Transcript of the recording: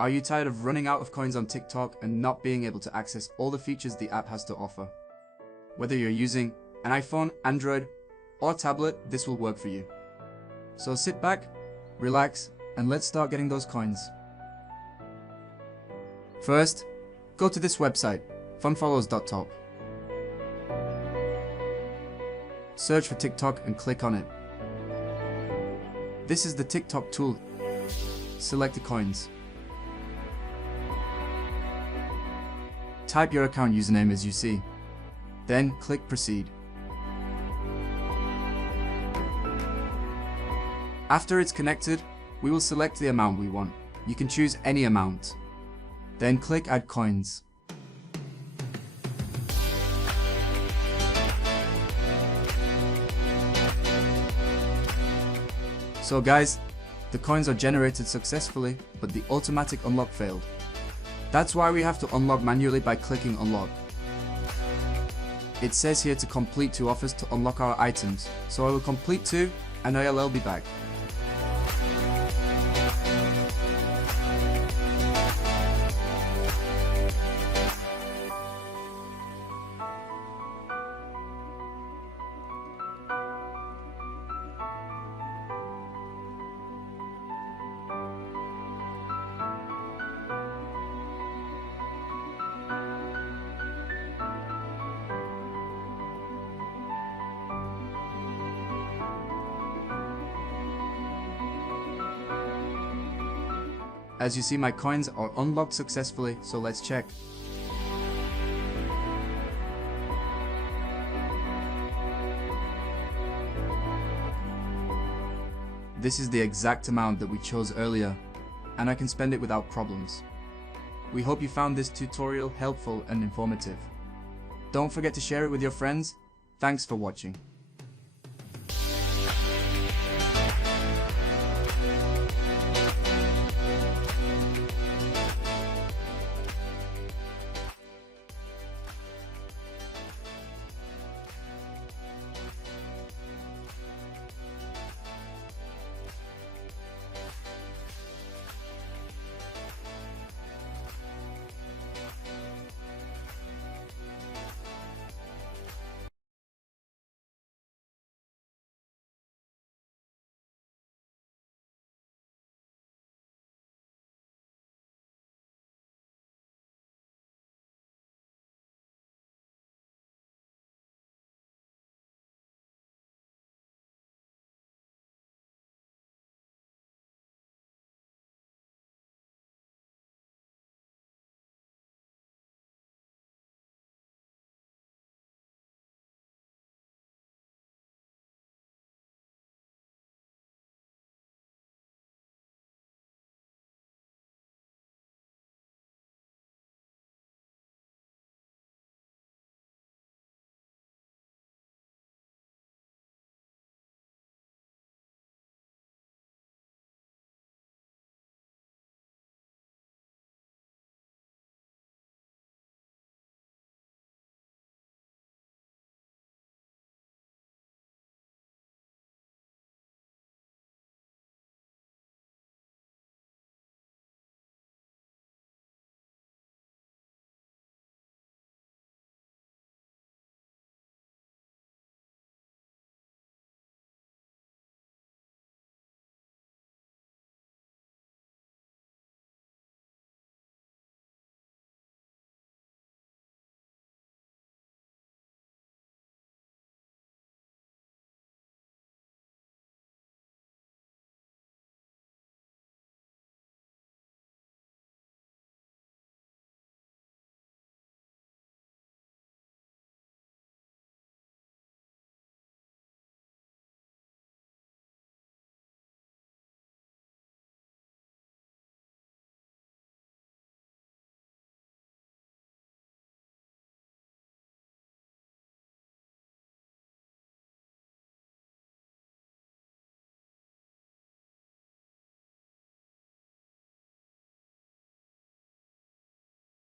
Are you tired of running out of coins on TikTok and not being able to access all the features the app has to offer? Whether you're using an iPhone, Android, or tablet, this will work for you. So sit back, relax, and let's start getting those coins. First, go to this website, funfollows.top. Search for TikTok and click on it. This is the TikTok tool. Select the coins. Type your account username as you see. Then click proceed. After it's connected, we will select the amount we want. You can choose any amount. Then click add coins. So guys, the coins are generated successfully, but the automatic unlock failed. That's why we have to unlock manually by clicking unlock. It says here to complete 2 offers to unlock our items, so I will complete 2 and I'll be back. As you see, my coins are unlocked successfully, so let's check. This is the exact amount that we chose earlier, and I can spend it without problems. We hope you found this tutorial helpful and informative. Don't forget to share it with your friends. Thanks for watching.